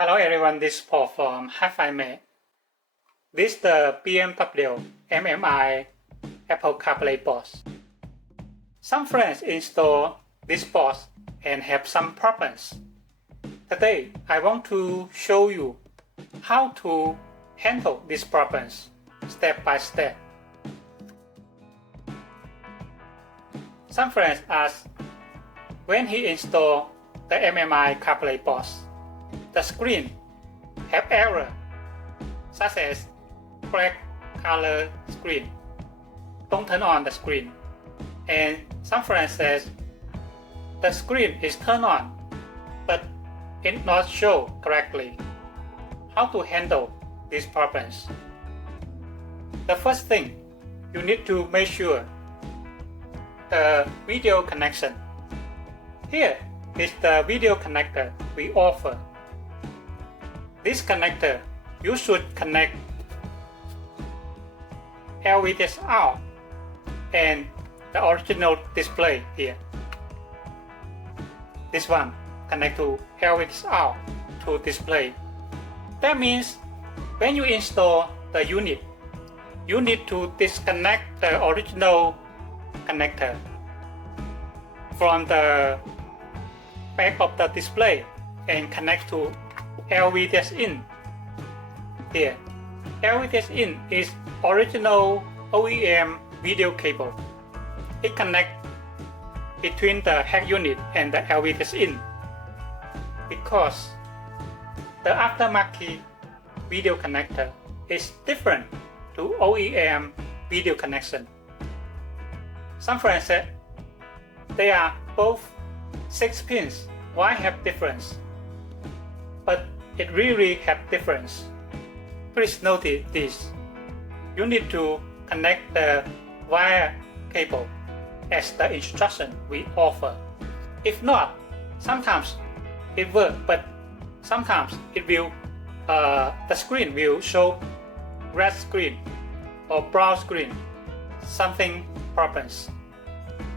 Hello everyone, this is Paul from Hifimax. This is the BMW MMI Apple CarPlay box. Some friends install this box and have some problems. Today, I want to show you how to handle these problems step by step. Some friends ask, when he installed the MMI CarPlay box, the screen have error, such as black color screen, don't turn on the screen. And some friends says the screen is turned on, but it not show correctly. How to handle these problems? The first thing, you need to make sure the video connection. Here is the video connector we offer. This connector, you should connect LVDS out and the original display here. This one connect to LVDS out to display. That means when you install the unit, you need to disconnect the original connector from the back of the display and connect to LVDS in. Here, LVDS in is original OEM video cable. It connects between the head unit and the LVDS in, because the aftermarket video connector is different to OEM video connection. Some friends said they are both 6 pins. Why have difference? But it really have difference. Please notice this. You need to connect the wire cable as the instruction we offer. If not, sometimes it works, but sometimes it will the screen will show red screen or brown screen, something problems.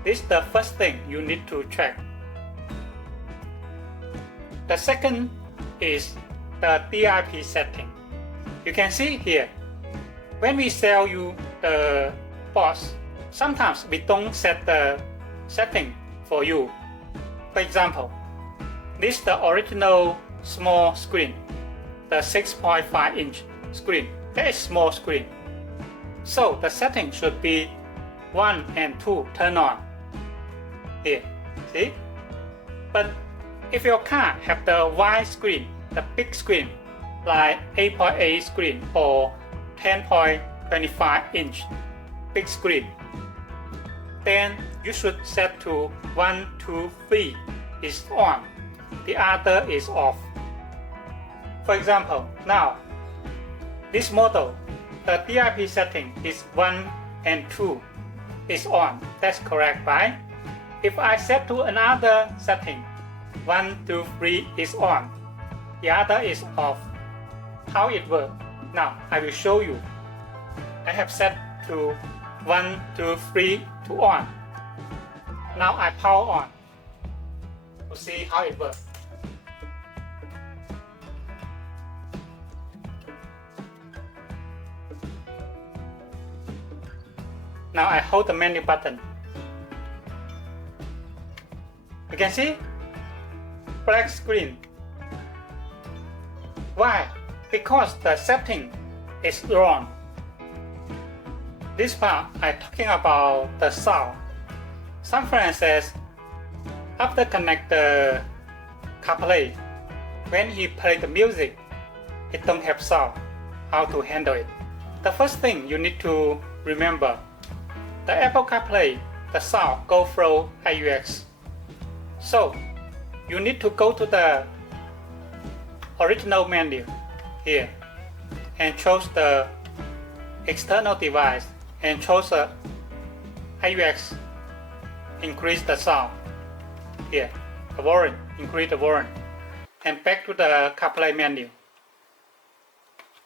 This is the first thing you need to check. The second is the DIP setting. You can see here, when we sell you the box, sometimes we don't set the setting for you. For example, this is the original small screen, the 6.5 inch screen. That is small screen. So the setting should be 1 and 2 turn on. Here, see? But if your car have the wide screen, the big screen, like 8.8 screen or 10.25 inch big screen, then you should set to 1, 2, 3 is on, the other is off. For example, now, this model, the DIP setting is 1 and 2 is on. That's correct, right? If I set to another setting, 1, 2, 3 is on, the other is off. How it works? Now I will show you. I have set to 1, 2, 3 to on. Now I power on to see how it works. Now I hold the menu button. You can see black screen. Why? Because the setting is wrong. This part I'm talking about the sound. Some friends says after connect the CarPlay, when he play the music, it don't have sound. How to handle it? The first thing you need to remember, the Apple CarPlay, the sound go through AUX. So you need to go to the original menu here and choose the external device and choose the AUX, increase the sound here, the volume, increase the volume, and back to the CarPlay menu.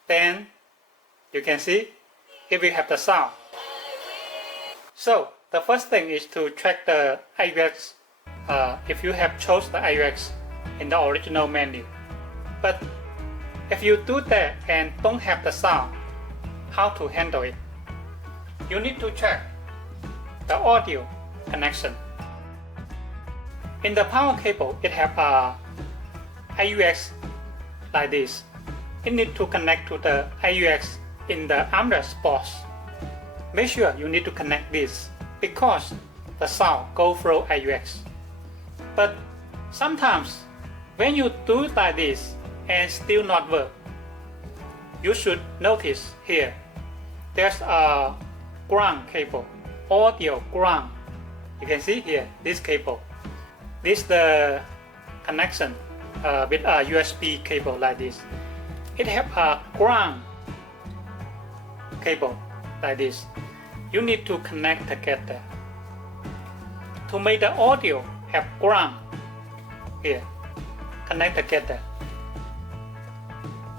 Then you can see it will have the sound. So the first thing is to check the AUX if you have chose the AUX in the original menu. But If you do that and don't have the sound, how to handle it? You need to check the audio connection. In the power cable, it have a AUX like this. It need to connect to the AUX in the armrest box. Make sure you need to connect this because the sound go through AUX. But sometimes when you do it like this and still not work, you should notice here there's a ground cable, audio ground. You can see here this cable. This is the connection with a USB cable like this. It have a ground cable like this. You need to connect together to make the audio have ground here. Connect together.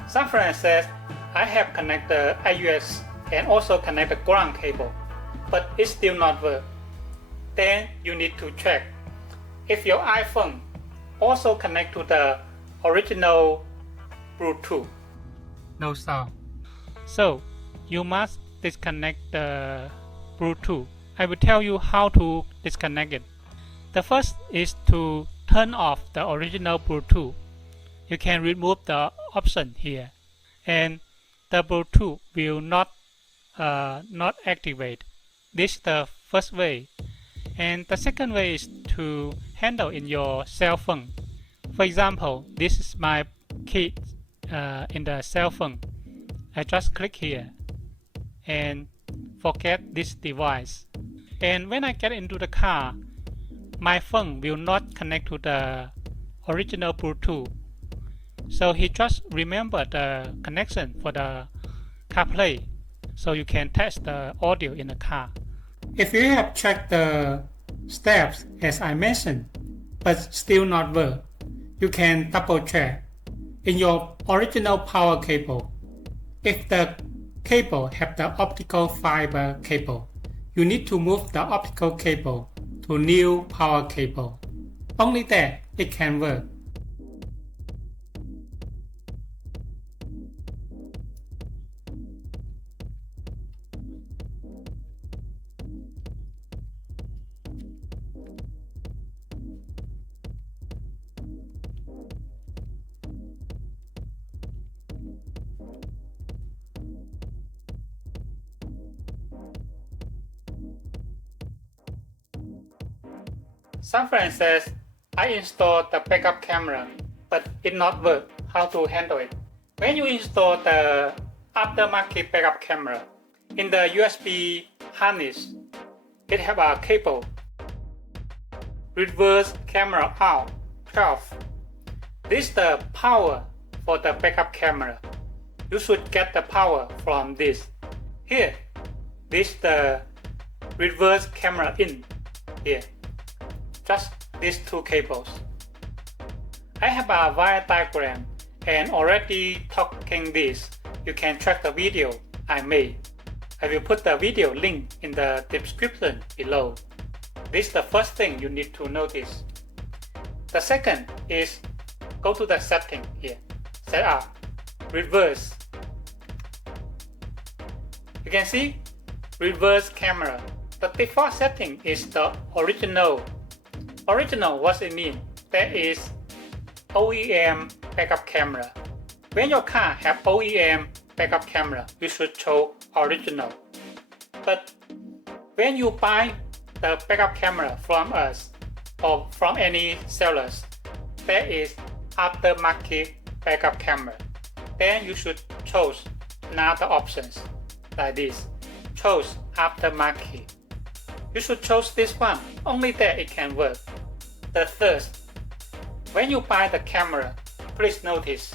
Some friends says I have connected the AUX and also connect the ground cable, but it still not work. Then you need to check if your iPhone also connect to the original Bluetooth. No sound. So you must disconnect the Bluetooth. I will tell you how to disconnect it. The first is to turn off the original Bluetooth. You can remove the option here, and the Bluetooth will not activate. This is the first way. And the second way is to handle in your cell phone. For example, this is my key in the cell phone. I just click here and forget this device. And when I get into the car, my phone will not connect to the original Bluetooth. So he just remember the connection for the CarPlay, so you can test the audio in the car. If you have checked the steps as I mentioned, but still not work, you can double check in your original power cable. If the cable have the optical fiber cable, you need to move the optical cable to new power cable. Only then it can work. Some friend says, I installed the backup camera, but it not work. How to handle it? When you install the aftermarket backup camera, in the USB harness, it have a cable. Reverse camera out 12. This is the power for the backup camera. You should get the power from this. Here, this is the reverse camera in. Here. Just these two cables. I have a wire diagram and already talking this. You can check the video I made. I will put the video link in the description below. This is the first thing you need to notice. The second is go to the setting here. Set up, reverse. You can see reverse camera. The default setting is the original. Original, what it mean? That is OEM backup camera. When your car have OEM backup camera, you should show original. But when you buy the backup camera from us or from any sellers, that is aftermarket backup camera. Then you should choose another options like this. Choose aftermarket. You should choose this one. Only that it can work. The third, when you buy the camera, please notice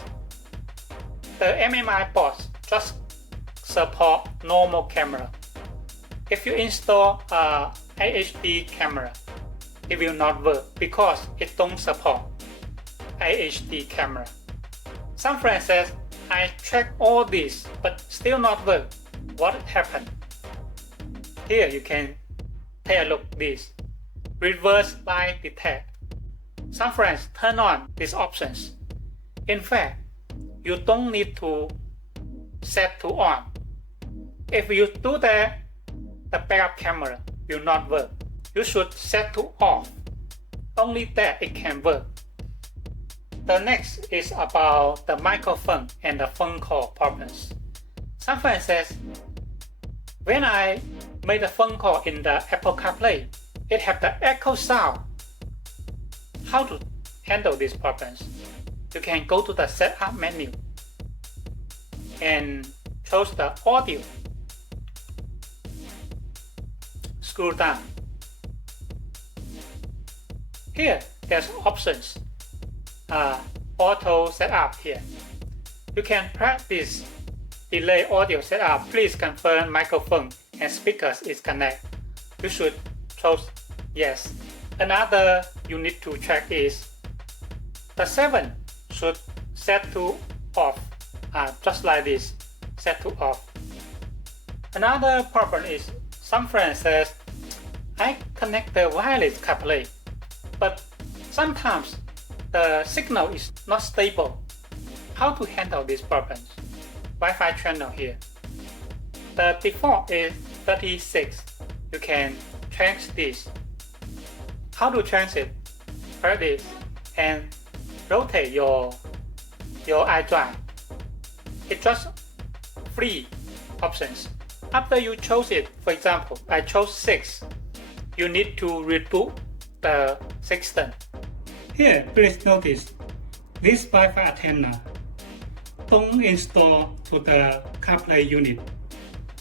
the MMI box just support normal camera. If you install a HD camera, it will not work because it don't support HD camera. Some friend says, I check all this but still not work. What happened? Here you can take a look this. Reverse line detect. Some friends turn on these options. In fact, you don't need to set to on. If you do that, the backup camera will not work. You should set to off. Only that it can work. The next is about the microphone and the phone call problems. Some friend says, when I made a phone call in the Apple CarPlay, it had the echo sound. How to handle these problems? You can go to the setup menu and choose the audio. Scroll down. Here, there's options. Auto setup here. You can practice delay audio setup. Please confirm microphone and speakers is connected. You should choose yes. Another you need to check is the 7 should set to off. Just like this, set to off. Another problem is some friend says, I connect the wireless CarPlay, but sometimes the signal is not stable. How to handle these problems? Wi-Fi channel here. The default is 36. You can change this. How to change it? Press this and rotate your iDrive. It's just free options. After you chose it, for example, I chose 6. You need to reboot the system. Here, please notice, this Wi-Fi antenna don't install to the CarPlay unit.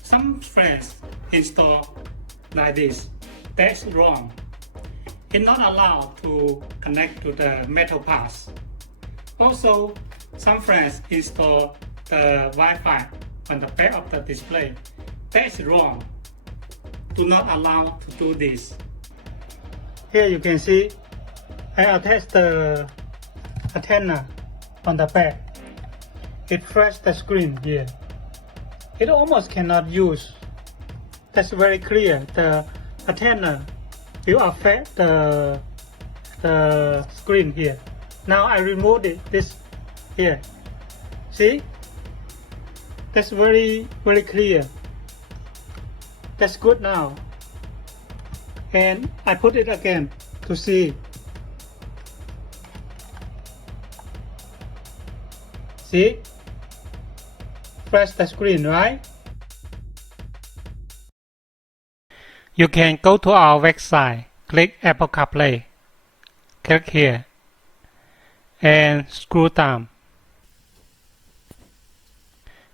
Some friends install like this. That's wrong. It's not allowed to connect to the metal parts. Also, some friends install the Wi-Fi on the back of the display. That's wrong. Do not allow to do this. Here you can see I attached the antenna on the back. It flashes the screen here. It almost cannot use. That's very clear. The antenna will affect the screen here. Now I removed this here. See? That's very clear. That's good now. And I put it again to see. See? Flash the screen, right? You can go to our website, click Apple CarPlay, click here, and scroll down.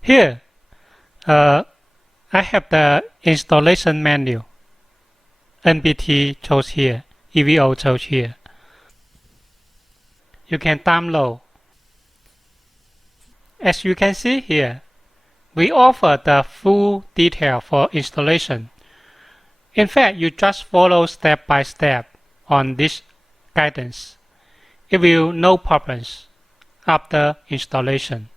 Here, I have the installation menu. NBT chose here, EVO chose here. You can download. As you can see here, we offer the full detail for installation. In fact, you just follow step by step on this guidance. It will no problems after installation.